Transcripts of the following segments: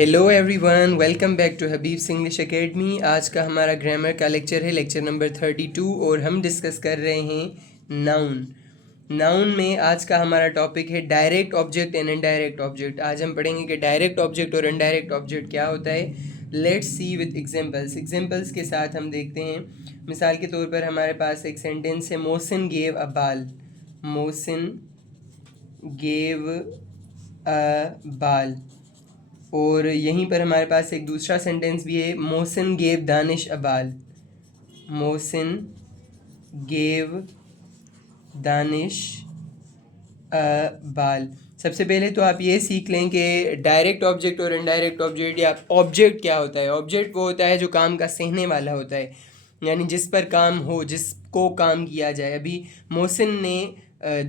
Hello everyone, welcome back to Habib's English academy. आज का हमारा ग्रामर का लेक्चर है, लेक्चर नंबर 32, और हम डिस्कस कर रहे हैं नाउन। नाउन में आज का हमारा टॉपिक है direct object and indirect object. आज हम पढ़ेंगे कि डायरेक्ट ऑब्जेक्ट और इनडायरेक्ट ऑब्जेक्ट क्या होता है। Let's see with examples. Examples के साथ हम देखते हैं। मिसाल के तौर पर हमारे पास एक सेंटेंस है, मोहसिन गेव अ बाल। मोहसिन गेव अ बाल। और यहीं पर हमारे पास एक दूसरा सेंटेंस भी है, मोहसिन गेव दानिश अबाल। मोहसिन गेव दानिश अबाल। सबसे पहले तो आप ये सीख लें कि डायरेक्ट ऑब्जेक्ट और इनडायरेक्ट ऑब्जेक्ट, या ऑब्जेक्ट क्या होता है। ऑब्जेक्ट वो होता है जो काम का सहने वाला होता है, यानी जिस पर काम हो, जिसको काम किया जाए। अभी मोहसिन ने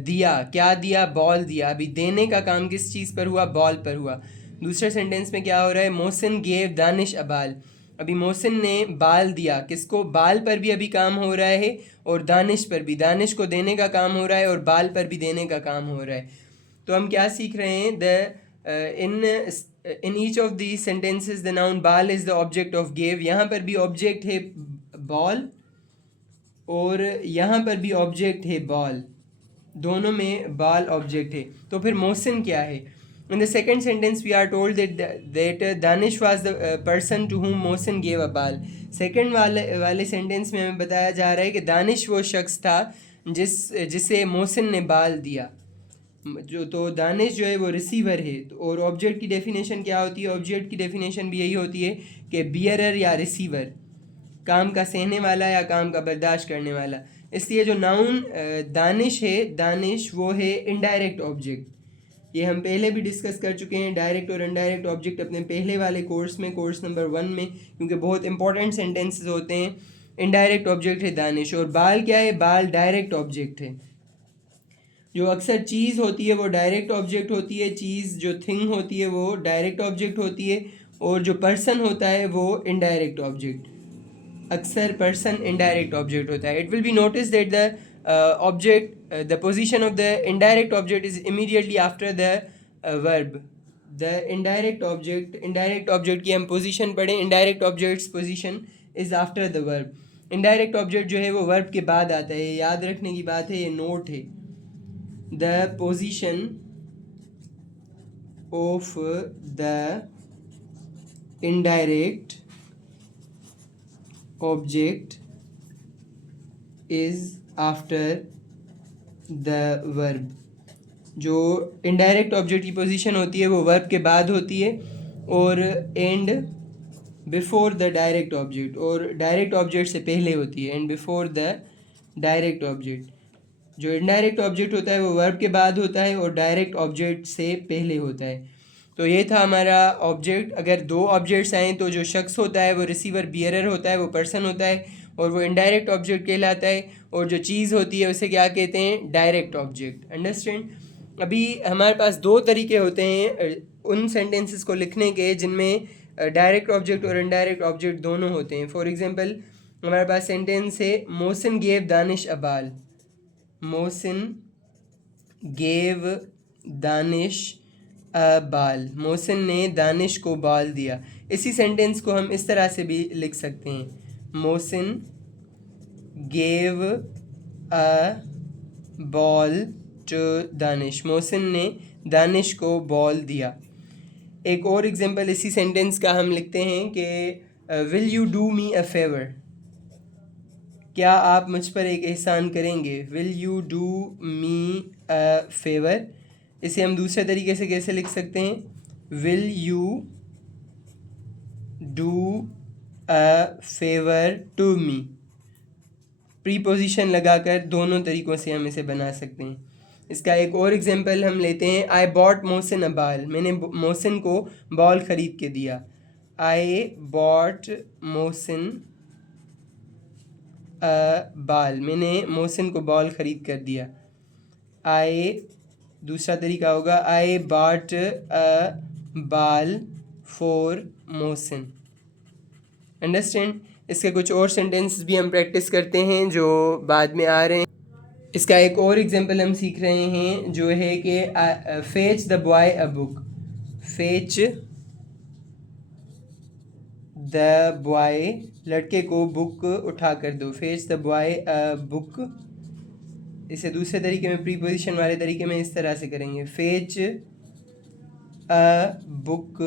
दिया, क्या दिया? बॉल दिया। अभी देने का काम किस चीज़ पर हुआ? बॉल पर हुआ। दूसरे सेंटेंस में क्या हो रहा है? मोहसिन गेव दानिश अबाल। अभी मोहसिन ने बाल दिया, किसको? बाल पर भी अभी काम हो रहा है, और दानिश पर भी। दानिश को देने का काम हो रहा है और बाल पर भी देने का काम हो रहा है। तो हम क्या सीख रहे हैं? In each of the sentences the noun ball is the object of gave. यहाँ पर भी ऑब्जेक्ट है बॉल, और यहाँ पर भी ऑब्जेक्ट है बॉल। दोनों में बाल ऑब्जेक्ट है। तो फिर मोहसिन क्या है? In the second sentence we are told that Danish was the person to whom Mohsin gave अ बाल। सेकेंड वाले सेंटेंस में हमें बताया जा रहा है कि दानिश वो शख्स था जिसे मोहसिन ने बाल दिया। तो दानिश जो है वो रिसीवर है। और ऑब्जेक्ट की डेफिनेशन क्या होती है? ऑब्जेक्ट की डेफिनेशन भी यही होती है कि बियरर या रिसीवर, काम का सहने वाला या काम का बर्दाश्त करने वाला। इसलिए जो नाउन दानिश है, दानिश वो है इनडायरेक्ट ऑब्जेक्ट। ये हम पहले भी डिस्कस कर चुके हैं, डायरेक्ट और इनडायरेक्ट ऑब्जेक्ट, अपने पहले वाले कोर्स में, कोर्स नंबर 1 में, क्योंकि बहुत इंपॉर्टेंट सेंटेंसेस होते हैं। इनडायरेक्ट ऑब्जेक्ट है दानिश। और बाल क्या है? बाल डायरेक्ट ऑब्जेक्ट है। जो अक्सर चीज़ होती है वो डायरेक्ट ऑब्जेक्ट होती है, चीज़ जो थिंग होती है वो डायरेक्ट ऑब्जेक्ट होती है, और जो पर्सन होता है वो इनडायरेक्ट ऑब्जेक्ट। अक्सर पर्सन इनडायरेक्ट ऑब्जेक्ट होता है। It will be notice that the object, the position of the indirect object is immediately after the verb. The indirect object की हम पोजीशन पढ़ें। Indirect objects position is after the verb. Indirect object जो है वो verb के बाद आता है। याद रखने की बात है, ये नोट है। The position of the indirect object is after the verb. जो इनडायरेक्ट ऑब्जेक्ट की पोजीशन होती है वो वर्ब के बाद होती है, और and before the direct object, और डायरेक्ट ऑब्जेक्ट से पहले होती है, and before the direct object. जो इनडायरेक्ट ऑब्जेक्ट होता है वो वर्ब के बाद होता है और डायरेक्ट ऑब्जेक्ट से पहले होता है। तो ये था हमारा ऑब्जेक्ट। अगर दो ऑब्जेक्ट्स आएँ तो जो शख्स होता है वो रिसीवर बियरर होता है, वो पर्सन होता है, और वो इनडायरेक्ट ऑब्जेक्ट कहलाता है। और जो चीज़ होती है उसे क्या कहते हैं? Direct object. अंडरस्टैंड? अभी हमारे पास दो तरीके होते हैं उन सेंटेंसेस को लिखने के जिनमें डायरेक्ट ऑब्जेक्ट और इनडायरेक्ट ऑब्जेक्ट दोनों होते हैं। फॉर एग्जांपल, हमारे पास सेंटेंस है, मोहसिन गेव दानिश अबाल। मोहसिन गेव दानिश बाल। मोहसिन ने दानिश को बाल दिया। इसी सेंटेंस को हम इस तरह से भी लिख सकते हैं, Mohsin gave a ball to Danish. Mohsin ने दानिश को बॉल दिया। एक और एग्जांपल इसी सेंटेंस का हम लिखते हैं कि will you do me a favour. क्या आप मुझ पर एक एहसान करेंगे? Will you do me a favour. इसे हम दूसरे तरीके से कैसे लिख सकते हैं? Will you do a favour to me. Preposition लगाकर दोनों तरीक़ों से हम इसे बना सकते हैं। इसका एक और एग्जांपल हम लेते हैं, आई बॉट मोहसिन अ बाल। मैंने मोहसिन को बॉल ख़रीद के दिया। आई बॉट मोहसिन बाल। मैंने मोहसिन को बॉल ख़रीद कर दिया। आई, दूसरा तरीका होगा, आई बॉट अ बाल फॉर मोहसिन। अंडरस्टैंड? इसके कुछ और सेंटेंस भी हम प्रैक्टिस करते हैं जो बाद में आ रहे हैं। इसका एक और एग्जांपल हम सीख रहे हैं जो है कि fetch the boy a book. Fetch the boy, लड़के को बुक उठा कर दो। Fetch the boy a book. इसे दूसरे तरीके में, प्रीपोजिशन वाले तरीके में इस तरह से करेंगे, fetch a book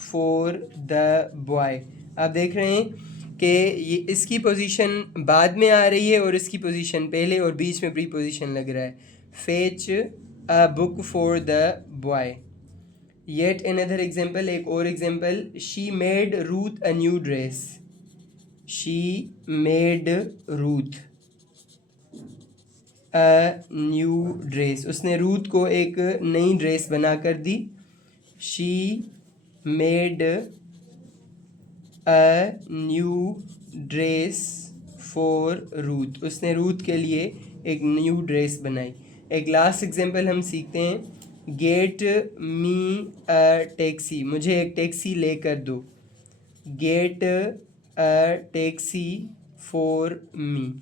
for the boy. आप देख रहे हैं कि ये इसकी पोजीशन बाद में आ रही है और इसकी पोजीशन पहले, और बीच में प्रीपोजिशन लग रहा है। Fetch a book for the boy. Yet another example, एक और example, she made Ruth a new dress. She made Ruth a new dress, उसने रूथ को एक नई ड्रेस बना कर दी। She made a new dress for Ruth, उसने रूथ के लिए एक न्यू ड्रेस बनाई। एक लास्ट एग्जाम्पल हम सीखते हैं, गेट मी अ टैक्सी, मुझे एक टैक्सी लेकर दो। Get a taxi for me.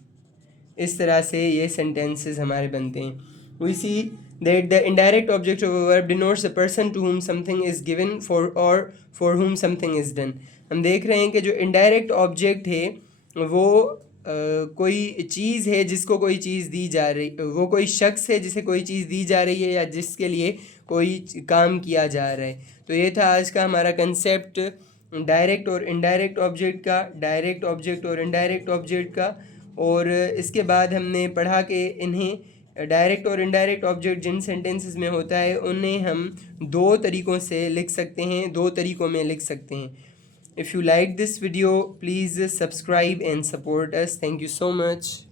इस तरह से ये सेंटेंसेस हमारे बनते हैं। We see that the indirect object of a verb denotes the person to whom something is given for और for whom something is done. हम देख रहे हैं कि जो इनडायरेक्ट ऑब्जेक्ट है वो कोई चीज़ है जिसको कोई चीज़ दी जा रही, वो कोई शख्स है जिसे कोई चीज़ दी जा रही है या जिसके लिए कोई काम किया जा रहा है। तो ये था आज का हमारा कंसेप्ट डायरेक्ट और इनडायरेक्ट ऑब्जेक्ट का, डायरेक्ट ऑब्जेक्ट और इनडायरेक्ट ऑब्जेक्ट का। और इसके बाद हमने पढ़ा कि इन्हें डायरेक्ट और इनडायरेक्ट ऑब्जेक्ट जिन सेंटेंसेस में होता है उन्हें हम दो तरीक़ों से लिख सकते हैं, दो तरीक़ों में लिख सकते हैं। If you like this video, please subscribe and support us. Thank you so much.